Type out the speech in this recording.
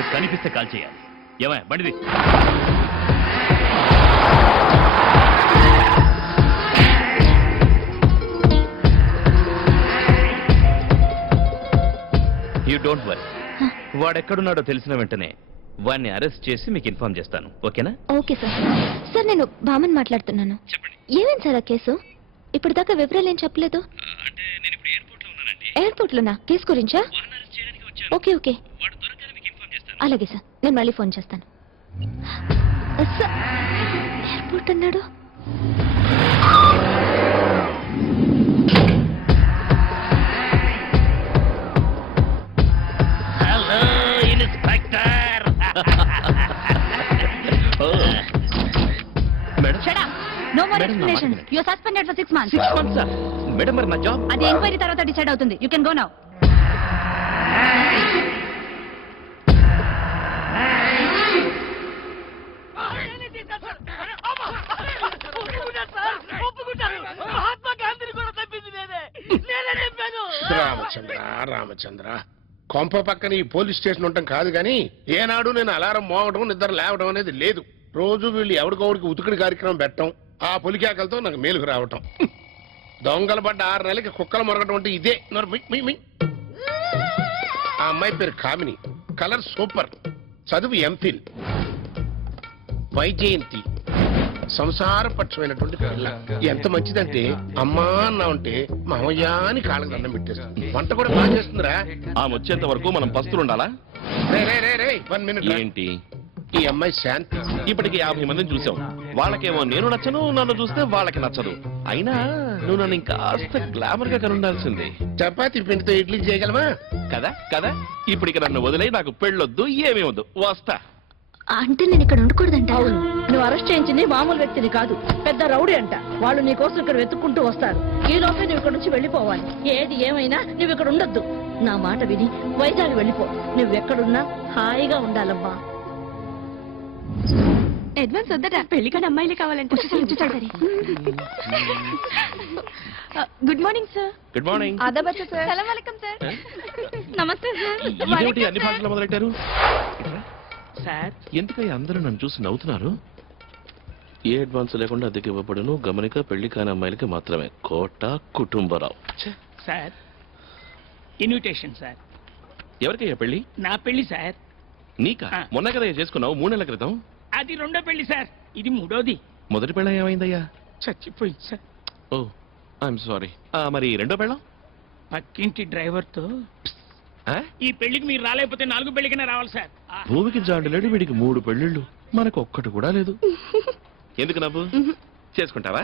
వాడు కనిపిస్తే కాల్ చేయాలి. ఏమయ్య బండిది? You don't worry. వాడెక్కడున్నాడో తెలిసిన వెంటనే వాడిని అరెస్ట్ చేసి మీకు ఇన్ఫార్మ్ చేస్తాను. ఓకేనా? Okay sir. సార్ నేను భామన్ మాట్లాడుతున్నాను. ఏమేం సార్ ఆ కేసు? ఇప్పటిదాకా వివరాలు ఏం చెప్పలేదు. ఎయిర్పోర్ట్లోనా? కేసు గురించా? ఓకే ఓకే అలాగే సార్, నేను మళ్ళీ ఫోన్ చేస్తాను. సార్ ఎయిర్పోర్ట్ అన్నాడు. Hello inspector. Madam Shut up. No more explanations. You are suspended for 6 months. 6 months madam, మరి నా జాబ్ అది ఎంక్వైరీ తర్వాత డిసైడ్ అవుతుంది. You can go now. Ramachandra కొంప పక్కన ఈ పోలీస్ స్టేషన్ ఉండటం కాదు గాని ఏనాడు నేను అలారం మోగడం నిద్ర లేవడం అనేది లేదు. రోజు వీళ్ళు ఎవరికొవరికి ఉతుకుడి కార్యక్రమం పెట్టడం, ఆ పులికేకలతో నాకు మేలుకు రావటం. దొంగలు పడ్డ 6 నెలలకి కుక్కలు మొరగడం అంటే ఇదే. ఆ అమ్మాయి పేరు కామిని, కలర్ సూపర్, చదువు ఎంఫిల్, వైజయంతి, సంసారపక్షమైనటువంటి పిల్ల. ఎంత మంచిదంటే అమ్మా అన్నా ఉంటే మామయ్య అని కాళ్ళకి దండం పెట్టేస్తుంది. వంట కూడా బాగా చేస్తుందిరా. ఆ వచ్చేంత వరకు మనం పస్తులు ఉండాలా? 1 minute. ఏంటి ఈ అమ్మాయి శాంతి. ఇప్పటికి 50 మందిని చూసాం. వాళ్ళకేమో నేను నచ్చను, నన్ను చూస్తే వాళ్ళకి నచ్చదు. అయినా నువ్వు నన్ను ఇంకాస్త గ్లామర్ గా కనుండాల్సింది. చపాతి పిండితో ఇడ్లీ చేయగలమా? కదా కదా ఇప్పటికి నన్ను వదిలే, నాకు పెళ్ళొద్దు, ఏమీ వద్దు, వస్తా. అంటే నేను ఇక్కడ ఉండకూడదంట. అవును, నువ్వు అరెస్ట్ చేయించింది మామూలు వ్యక్తిని కాదు, పెద్ద రౌడీ అంట. వాళ్ళు నీ కోసం ఇక్కడ వెతుక్కుంటూ వస్తారు. ఈ లోపే నువ్వు ఇక్కడ నుంచి వెళ్ళిపోవాలి. ఏది ఏమైనా నువ్వు ఇక్కడ ఉండొద్దు. నా మాట విని వైజాగ్ వెళ్ళిపో. నువ్వెక్కడున్నా హాయిగా ఉండాలమ్మా. అడ్వాన్స్ వద్దట, పెళ్లి కానీ అమ్మాయిలే కావాలంటే. Good morning sir. Good morning. ఆదాబ్ సార్. సలాం అలైకుం సార్. నమస్తే సార్. ఇదేమిటి అన్ని భాషలు మొదలెట్టారు సార్? ఎందుకయ్యా అందరూ నన్ను చూసి నవ్వుతున్నారు? ఏ అడ్వాన్స్ లేకుండా అద్దెకి ఇవ్వబడును, గమనిక పెళ్లి కాని అమ్మాయిలకి మాత్రమే. Kota Kutumbarao. Sir invitation sir. ఎవరికయ్యా పెళ్లి? నా పెళ్లి సార్. నీకా? మొన్న కదా చేసుకున్నావు, 3 నెలల క్రితం. అది 2వ పెళ్లి సార్, ఇది 3వది. మొదటి పెళ్ళ ఏమైందయ్యా? చచ్చిపోయింది సార్. Oh I'm sorry. మరి 2వ పెళ్ళం? పక్కింటి డ్రైవర్తో. ఈ పెళ్లికి మీరు రాలేకపోతే 4 పెళ్లికైనా రావాలి సార్. భూమికి జాండలేడు, వీడికి 3 పెళ్ళిళ్ళు, మనకు ఒక్కటి కూడా లేదు. ఎందుకు నవ్వు? చేసుకుంటావా?